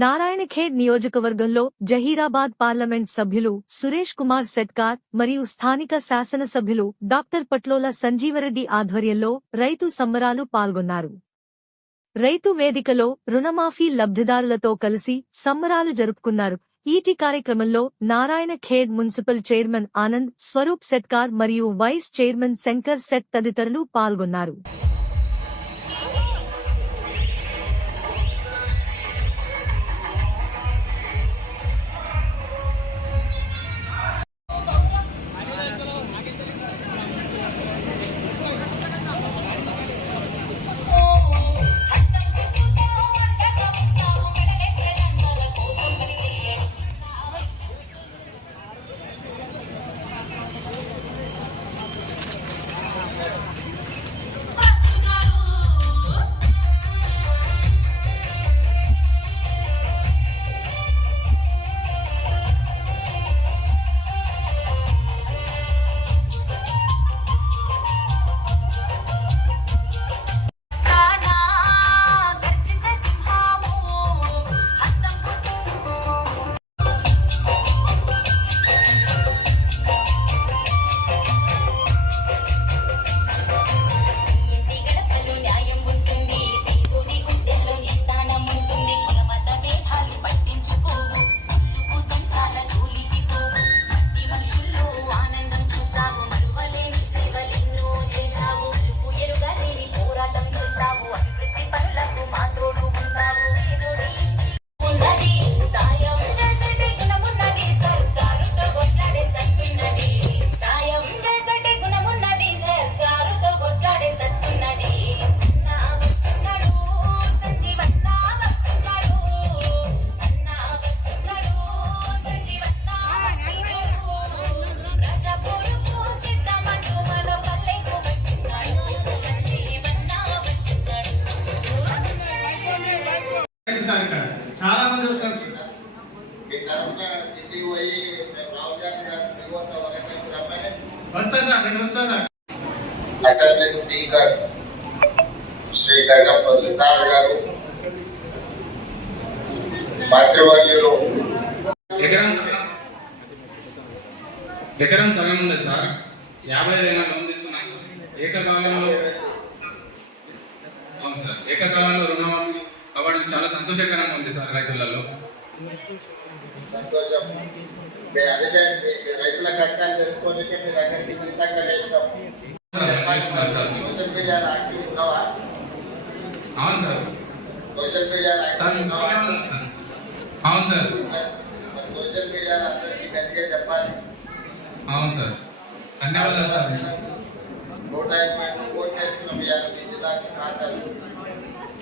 నారాయణఖేడ్ నియోజకవర్గంలో జహీరాబాద్ పార్లమెంట్ సభ్యులు సురేష్ కుమార్ సెట్కార్ మరియు స్థానిక శాసనసభ్యులు డాక్టర్ పట్లోల సంజీవరెడ్డి ఆధ్వర్యంలో రైతు సంబరాలు పాల్గొన్నారు. రైతు వేదికలో రుణమాఫీ లబ్ధిదారులతో కలిసి సంబరాలు జరుపుకున్నారు. ఈటి కార్యక్రమంలో నారాయణ ఖేడ్ మున్సిపల్ చైర్మన్ ఆనంద్ స్వరూప్ సెట్కార్ మరియు వైస్ చైర్మన్ శంకర్ సెట్ తదితరులు పాల్గొన్నారు. Assembly speaker Shri Gaddapalli sir గారు మంత్రివర్యులు. ఎకరం ఎకరం సగం ఉంది సార్. యాభై ఐదు లోన్ తీసుకున్నాం. సార్. ఏకకాలంలో అవును సార్. ఏకకాలంలో రుణమాఫీ అవ్వడం చాలా సంతోషకరంగా ఉంది సార్ రైతులలో. సంతోషం మీ అందుకే మీ మీ రైతుల కష్టాలు తెలుసుకొని మీరు అందరికీ సిద్ధంగా చేస్తాం సార్, చేస్తున్నారు సార్. సోషల్ మీడియాలో యాక్టివ్ ఉన్నావా అవును సార్ సోషల్ మీడియాలో సార్ యాక్టివ్ ఉన్నావా సార్. అవును సార్ మరి సోషల్ మీడియాలో అందరికీ గట్టిగా చెప్పాలి అవును సార్ ధన్యవాదాలు సార్ నూట ఇరవై మూడు కోట్లు వేస్తున్నాం ఇవాళ మీ జిల్లాకి ఖాతాలు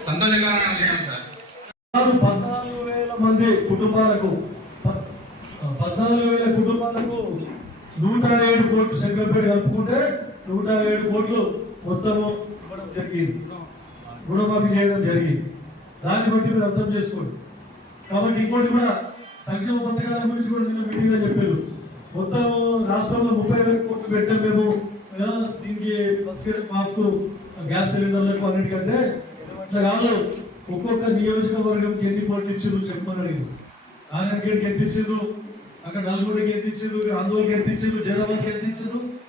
సంతోషకరమైన విషయం సార్ సుమారు పద్నాలుగు వేల మంది కుటుంబాలకు పద్నాలుగు వేల కుటుంబాలకు నూట ఏడు కోట్లు శంకర్పేట కలుపుకుంటే నూట ఏడు కోట్లు మొత్తము ఇవ్వడం జరిగింది. రుణమాఫీ చేయడం జరిగింది. దాన్ని బట్టి మీరు అర్థం చేసుకోండి. కాబట్టి ఇంకోటి కూడా సంక్షేమ పథకాల గురించి కూడా నిన్న మీటింగ్లో చెప్పారు. మొత్తం రాష్ట్రంలో ముప్పై వేల కోట్లు పెట్టాం మేము. దీనికి బస్ మాకు గ్యాస్ సిలిండర్లకు అన్నిటికంటే ఇట్లా కాదు. ఒక్కొక్క నియోజకవర్గంకి ఎన్ని కోట్లు ఇచ్చారు చెప్పమని అడిగింది ఆంధ్రకేడ్కి అక్కడ నల్గొండకి ఎంత ఆందోళనకి ఎంత ఇచ్చారు జైరాబాద్కి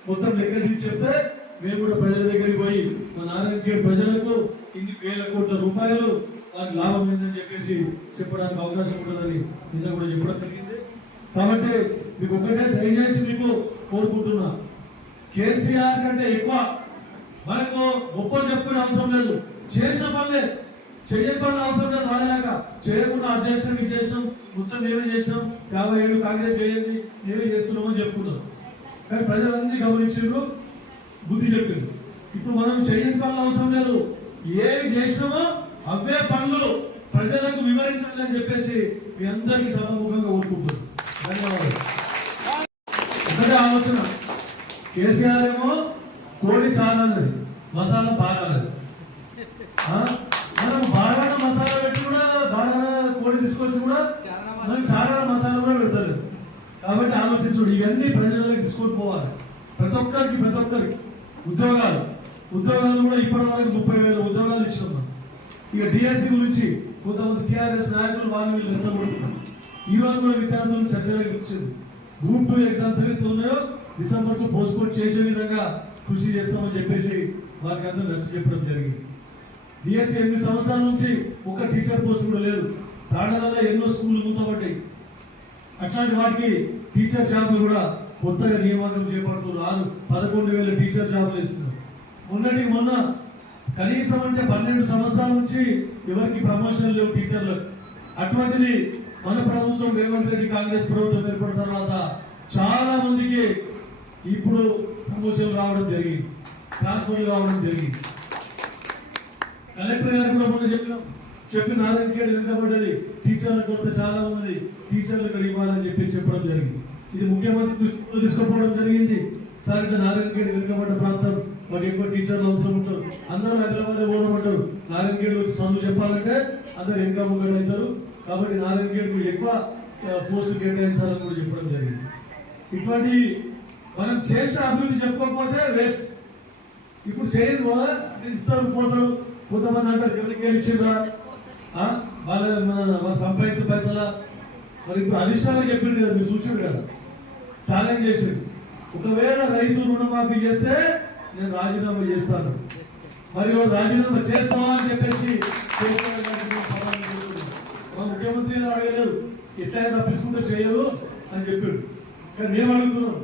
మొత్తం లెక్క తీసి చెప్తే మేము కూడా ప్రజల దగ్గరికి పోయి మా నారాయణఖేడ్ ప్రజలకు ఇన్ని వేల కోట్ల రూపాయలు వారికి లాభం లేదని చెప్పేసి చెప్పడానికి అవకాశం ఉంటుందని నిన్న కూడా చెప్పడం జరిగింది. కాబట్టి మీకు ఒకటే దయచేసి మీకు కోరుకుంటున్నా కేసీఆర్ కంటే ఎక్కువ మనకు గొప్ప చెప్పుకునే అవసరం లేదు. చేసిన పనులే చేయని పనులు అవసరం లేదు రాలేక చేయకుండా అది చేసినాం ఇది చేసినాం మొత్తం మేమే చేసినాం యాభై ఏళ్ళు కాంగ్రెస్ చేయండి మేమే చేస్తున్నామని చెప్పుకున్నాం కానీ ప్రజలందరినీ గమనించారు బుద్ధి చెప్పింది ఇప్పుడు మనం చేయని పనులు అవసరం లేదు. ఏమి చేసినామో అవే పనులు ప్రజలకు వివరించాలి అని చెప్పేసి మీ అందరికీ సభముఖంగా కోరుకుంటున్నాను ధన్యవాదాలు. ఒకటే ఆలోచన. కేసీఆర్ ఏమో కోడి చాలన్నది మసాలా బాగాలన్నది ఆ? మనం బాగా మసాలా పెట్టి కూడా బాగా కోడి తీసుకొచ్చి కూడా మనం చాలా మసాలా కూడా పెడతారు. కాబట్టి ఆలోచించుడు ఇవన్నీ ప్రజలకు తీసుకొని పోవాలి. ప్రతి ఒక్కరికి ప్రతి ఒక్కరికి. ఉద్యోగాలు. ఉద్యోగాలు కూడా ఇప్పటి వరకు ముప్పై వేల ఉద్యోగాలు ఇచ్చినాం ఇక డిఎస్సి గురించి కొంతమంది టీఆర్ఎస్ నాయకులు వాళ్ళు వీళ్ళు రెచ్చగొడుతున్నారు. ఈ రోజు కూడా విద్యార్థులు చర్చలకు వచ్చింది గ్రూప్ టూ ఎగ్జామ్స్ ఏవైతే ఉన్నాయో డిసెంబర్కు పోస్ట్పోన్ చేసే విధంగా కృషి చేస్తామని చెప్పేసి వారికి అందరూ నచ్చ చెప్పడం జరిగింది డిఎస్సి ఎనిమిది సంవత్సరాల నుంచి ఒక టీచర్ పోస్ట్ కూడా లేదు. తాండలలో ఎన్నో స్కూళ్ళు మూతపడ్డాయి. అట్లాంటి వాటికి టీచర్ జాబ్లు కూడా కొత్తగా నియామకం చేపడుతున్నారు. ఆరు పదకొండు వేల టీచర్ జాబ్లు ఇస్తున్నారు మొన్నటి మొన్న కనీసం అంటే పన్నెండు సంవత్సరాల నుంచి ఎవరికి ప్రమోషన్ లేవు టీచర్లకు అటువంటిది మన ప్రభుత్వం రేవంత్ రెడ్డి కాంగ్రెస్ ప్రభుత్వం ఏర్పడిన తర్వాత చాలా మందికి ఇప్పుడు ప్రమోషన్ రావడం జరిగింది. ట్రాన్స్ఫర్ రావడం జరిగింది. కలెక్టర్ గారు కూడా మొన్న చెప్పినాం చెప్పి నారాయణ ఖేడ్ వెనుకబడ్డది టీచర్ల కొరత చాలా ఉన్నది. టీచర్లు ఇక్కడ ఇవ్వాలని చెప్పి చెప్పడం జరిగింది. ఇది ముఖ్యమంత్రి దృష్టిలో తీసుకుపోవడం జరిగింది. సార్ ఇట్లా నారాయణ ఖేడ్ వెనుకబడ్డ ప్రాంతం మాకు ఎక్కువ టీచర్లు అవసరం ఉంటారు అందరూ హైదరాబాద్ పోవడం నారాయణ ఖేడ్ వచ్చి చదువు చెప్పాలంటే అందరు ఇంకా ముంగడు అవుతారు. కాబట్టి నారాయణ గేట్ ఎక్కువ పోస్టులు కేటాయించాలని కూడా చెప్పడం జరిగింది. ఇటువంటి మనం చేసిన అభివృద్ధి చెప్పకపోతే వేస్ట్. ఇప్పుడు చేయదు కదా. ఇస్తారు పోతారు. కొంతమంది అంటారు ఎవరికి ఇచ్చిండ్రా? వాళ్ళ మన మన సంపాదించిన పైసలా మరి ఇప్పుడు అనిష్టాలు చెప్పిండు కదా మీరు చూసాడు కదా? ఛాలెంజ్ చేసిండు. ఒకవేళ రైతు రుణమాఫీ చేస్తే నేను రాజీనామా చేస్తాను. మరి ఇవాళ రాజీనామా చేస్తావా అని చెప్పేసి మా ముఖ్యమంత్రి గారు అడగలేదు. ఎట్లా తప్పించుకుంటే చేయరు అని చెప్పాడు. కానీ మేము అడుగుతున్నాం.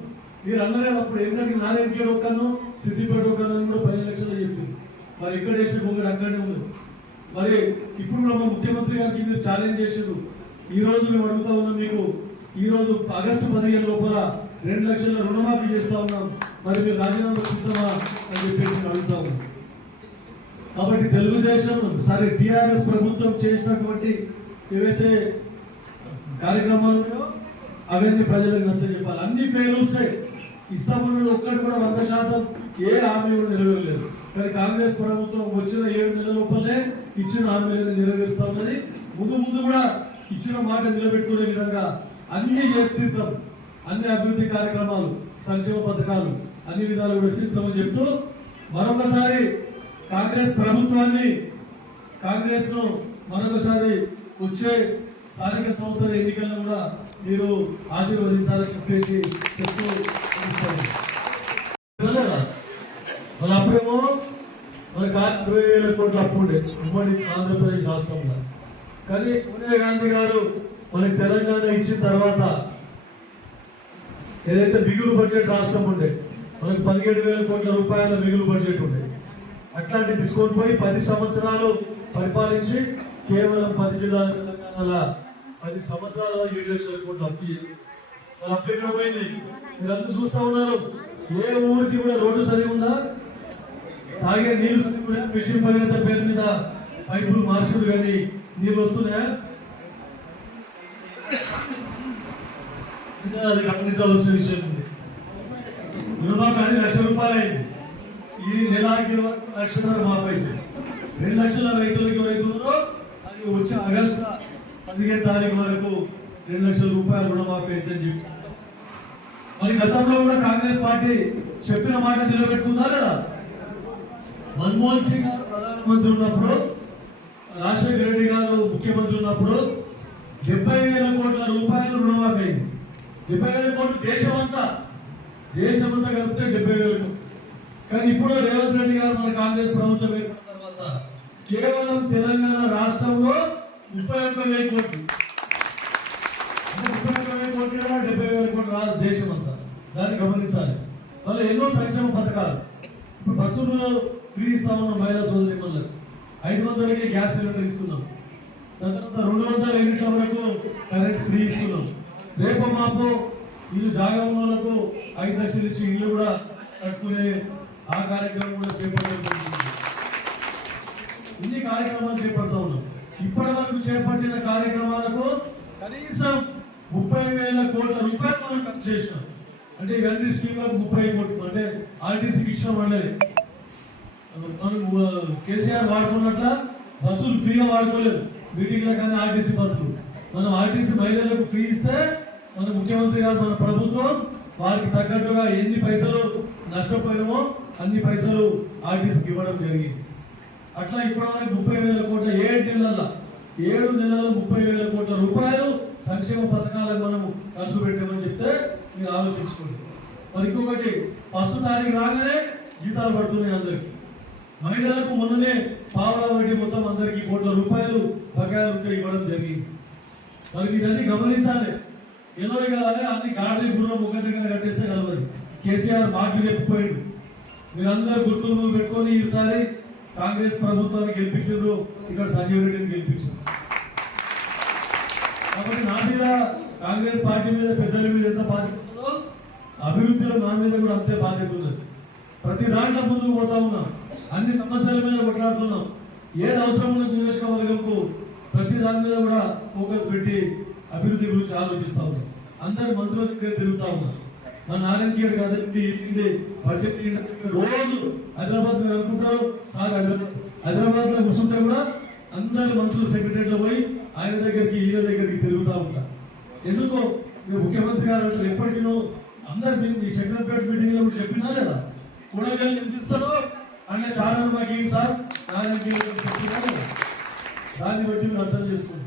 మీరు అన్నారు కదా అప్పుడు ఎందుకంటే నారాయణఖేడ్ ఒక్కను సిద్దిపేట ఒక్కను కూడా పది లక్షలు చెప్పింది మరి ఇక్కడ వేసిన బొంగడు అక్కడనే ఉంది మరి ఇప్పుడు కూడా మా ముఖ్యమంత్రి గారికి మీరు ఛాలెంజ్ చేసారు ఈ రోజు మేము అడుగుతా ఉన్నాం మీకు ఈ రోజు ఆగస్టు పదిహేను లోపల రెండు లక్షల రుణమాఫీ చేస్తా ఉన్నాం. మరి మీరు రాజీనామా చూద్దామా అని చెప్పేసి అడుగుతా ఉన్నాం. కాబట్టి తెలుగుదేశం సరే టిఆర్ఎస్ ప్రభుత్వం చేసినటువంటి ఏవైతే కార్యక్రమాలు ఉన్నాయో అవన్నీ ప్రజలకు నచ్చ చెప్పాలి. అన్ని ఫెయిల్యూర్స్ ఇస్తామన్నది ఒక్కటి కూడా వంద శాతం ఏ హామీ కూడా నెరవేరలేదు కానీ కాంగ్రెస్ ప్రభుత్వం వచ్చిన ఏడు నెలల లోపలే ఇచ్చిన హామీలను నెరవేరుస్తా ఉన్నది ముందు ముందు కూడా ఇచ్చిన మాట నిలబెట్టుకునే విధంగా అన్ని చేస్తాం అన్ని అభివృద్ధి కార్యక్రమాలు సంక్షేమ పథకాలు అన్ని విధాలు కూడా చెప్తూ మరొకసారి కాంగ్రెస్ ప్రభుత్వాన్ని కాంగ్రెస్ను మరొకసారి వచ్చే స్థానిక సంస్థల ఎన్నికల్లో కూడా మీరు ఆశీర్వదించాలని చెప్పేసి చెప్తూ ముగిస్తాను. అప్పుడేమో మనకి ఇరవై వేల కోట్ల అప్పు ఉండే. ఉమ్మడి ఆంధ్రప్రదేశ్ రాష్ట్రంలో. కానీ సోనియా గాంధీ గారు మనకి తెలంగాణ ఇచ్చిన తర్వాత ఏదైతే మిగులు బడ్జెట్ రాష్ట్రం ఉండే మనకి పదిహేడు వేల కోట్ల రూపాయల మిగులు బడ్జెట్ ఉండే. అట్లాంటి తీసుకొని పోయి పది సంవత్సరాలు పరిపాలించి కేవలం పది జిల్లాల తెలంగాణలో పది సంవత్సరాల ఏడు లక్షల కోట్ల అప్పు అప్పు ఎక్కడ పోయింది. మీరందరూ చూస్తా ఉన్నారు. ఏ ఊరికి కూడా రోడ్డు సరిగా ఉందా? తాగే నీళ్ళు సరిగా ఉందా? పరిగెత్త పేరు మీద పైపులు మార్చుడు కానీ నీళ్ళు వస్తున్నాయా? అది గమనించాల్సిన విషయం ఉంది. రుణమాఫీ అది లక్ష రూపాయలు అయింది. ఈ నెలకి వరకు లక్షన్నర మాఫీ అయింది. రెండు లక్షల రైతులకి రైతులు అది వచ్చే ఆగస్టు పదిహేను తారీఖు వరకు రెండు లక్షల రూపాయలు రుణమాఫీ అయితే చెప్పి. మరి గతంలో కూడా కాంగ్రెస్ పార్టీ చెప్పిన మాట నిలబెట్టుకుందా లేదా మన్మోహన్ సింగ్ గారు ప్రధానమంత్రి ఉన్నప్పుడు రాజశేఖర రెడ్డి గారు ముఖ్యమంత్రి ఉన్నప్పుడు డెబ్బై వేల కోట్ల రూపాయలు రుణమాఫీ అయింది. డెబ్బై వేల కోట్లు దేశమంతా దేశమంతా కలిపితే డెబ్బై వేల కోట్లు. కానీ ఇప్పుడు రేవంత్ రెడ్డి గారు మన కాంగ్రెస్ ప్రభుత్వం ఏర్పడిన తర్వాత కేవలం తెలంగాణ రాష్ట్రంలో ముప్పై ఒక్క వేల కోట్లు. ముప్పై ఒక్క వేల కోట్లు డెబ్బై వేల కోట్లు రాదు దేశం అంతా దాన్ని గమనించాలి. మళ్ళీ ఎన్నో సంక్షేమ పథకాలు. ఇప్పుడు బస్సులు ఫ్రీ ఇస్తా మహిళా సోదరి మళ్ళీ ఐదు వందలకి గ్యాస్ సిలిండర్ ఇస్తున్నాం. దాని తర్వాత రెండు వందల యూనిట్ల వరకు కరెంట్ ఫ్రీ ఇస్తున్నాం. రేపు మాపు ఇల్లు జాగా వాళ్ళకు ఐదు లక్షలు ఇచ్చి ఇల్లు కూడా కట్టుకునే ఆ కార్యక్రమం కూడా చేపట్టడం ఇన్ని కార్యక్రమాలు చేపడతా ఉన్నాం. ఇప్పటి వరకు చేపట్టిన కార్యక్రమాలకు కనీసం ముప్పై వేల కోట్ల రూపాయలు మనం ఖర్చు చేసినాం. అంటే ఇవన్నీ స్కీమ్లకు ముప్పై కోట్లు అంటే ఆర్టీసీకి ఇచ్చిన వాళ్ళే కేసీఆర్ వాడుకున్నట్ల బస్సులు ఫ్రీగా వాడుకోలేదు. మీటింగ్లో కానీ ఆర్టీసీ బస్సులు. మనం ఆర్టీసీ మహిళలకు ఫ్రీ ఇస్తే మన ముఖ్యమంత్రి గారు మన ప్రభుత్వం వారికి తగ్గట్టుగా ఎన్ని పైసలు నష్టపోయామో అన్ని పైసలు ఆర్టీసీకి ఇవ్వడం జరిగింది. అట్లా ఇప్పటివరకు ముప్పై వేల కోట్ల ఏడు నెలల్లో ఏడు నెలల్లో ముప్పై వేల కోట్ల రూపాయలు సంక్షేమ పథకాలకు మనం ఖర్చు పెట్టామని చెప్తే మీరు ఆలోచించుకోండి. మరి ఇంకొకటి ఫస్ట్ తారీఖు రాగానే జీతాలు పడుతున్నాయి అందరికీ. మహిళలకు మొన్ననే పావలా వడ్డీ మొత్తం అందరికి కోట్ల రూపాయలు బకాయిలు ఉంటే ఇవ్వడం జరిగింది. మరి వీటన్ని గమనించాలి. ఏదో ఇక అన్ని గాడి గుర్రం ముఖ దగ్గర కట్టేస్తే కలవదు కేసీఆర్ మాటలు చెప్పిపోయాడు మీరందరూ గుర్తులు పెట్టుకొని ఈసారి కాంగ్రెస్ ప్రభుత్వాన్ని గెలిపించారు ఇక్కడ సంజీవ్ రెడ్డిని గెలిపించారు కాబట్టి నా మీద కాంగ్రెస్ పార్టీ మీద పెద్దల మీద ఎంత బాధ్యత ఉందో అభివృద్ధిలో నా మీద కూడా అంతే బాధ్యత ఉన్నది. ప్రతి దాంట్లో ముందుకు పోతా ఉన్నాం. అన్ని సమస్యల మీద కొట్లాడుతున్నాం. ఏది అవసరం ఉన్న నియోజకవర్గంకు ప్రతి దాని మీద కూడా ఫోకస్ పెట్టి అభివృద్ధి గురించి ఆలోచిస్తా ఉన్నాం. అందరు మంత్రుల దగ్గర తిరుగుతా ఉన్నాం. మన నారాయణ కదండి ఇండి బడ్జెట్ రోజు హైదరాబాద్ మీరు అనుకుంటారు సార్ హైదరాబాద్లో కూర్చుంటే కూడా అందరు మంత్రులు సెక్రటరీలో పోయి ఆయన దగ్గరికి ఈయన దగ్గరికి తిరుగుతూ ఉంటారు. ఎందుకో ముఖ్యమంత్రి గారు ఎప్పటికీ అందరు మీ- సెక్రటరీ మీటింగ్లో చెప్పినా లేదా? కూడగల్ని ఎంత ఇస్తారో అన్న చాలా మాకు ఏంటి సార్. దానికి దాన్ని బట్టి మీరు అర్థం చేసుకుంటాం.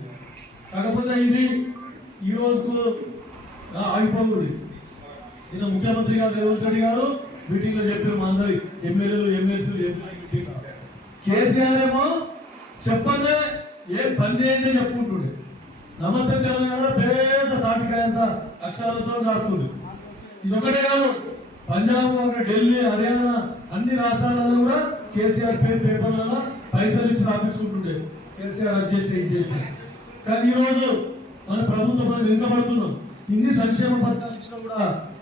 కాకపోతే ఇది ఈ రోజుకు ఆ, ఆగిపోకూడదు నిన్న ముఖ్యమంత్రి గారు రేవంత్ రెడ్డి గారు మీటింగ్లో చెప్పారు మా అందరి ఎమ్మెల్యేలు ఎమ్మెల్సీలు మీటింగ్ కేసీఆర్ ఏమో చెప్పదే ఏం పని చేయండి చెప్పుకుంటుండే. నమస్తే తెలంగాణ పేద తాటికాయంత అక్షరాలతో రాస్తుంది. ఇది ఒకటే కాదు. పంజాబ్ ఢిల్లీ హర్యానా అన్ని రాష్ట్రాలలో కూడా కేసీఆర్ పేరు పేపర్లలో పైసలు ఇచ్చి రాపించుకుంటుండే. కేసీఆర్ అడ్జస్ట్ ఏం ఇది కానీ ఈరోజు మన ప్రభుత్వం మనం వెనుకబడుతున్నాం ఇన్ని సంక్షేమ పథకాలు ఇచ్చినా కూడా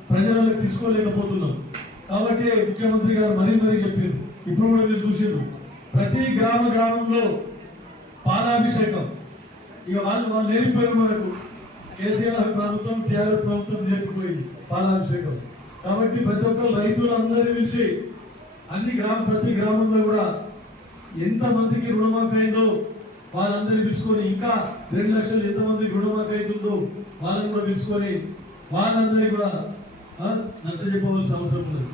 ప్రజలకు తీసుకోలేకపోతున్నాం. కాబట్టి ముఖ్యమంత్రి గారు మరీ మరీ చెప్పారు. ఇప్పుడు కూడా మీరు చూసారు ప్రతి గ్రామ గ్రామంలో పాలాభిషేకం. ఇక వాళ్ళు వాళ్ళు లేనిపోయిన వరకు కేసీఆర్ ప్రభుత్వం టీఆర్ఎస్ ప్రభుత్వం లేకపోయింది పాలాభిషేకం. కాబట్టి ప్రతి ఒక్కరు రైతులందరి పిలిచి అన్ని గ్రామ ప్రతి గ్రామంలో కూడా ఎంతమందికి రుణమాఫీ అయిందో వాళ్ళందరినీ పిలుచుకొని ఇంకా రెండు లక్షలు ఎంతమంది రుణమాఫీ అవుతుందో వాళ్ళని కూడా పిలుచుకొని వాళ్ళందరినీ కూడా నచ్చ చెప్పవలసిన అవసరం లేదు.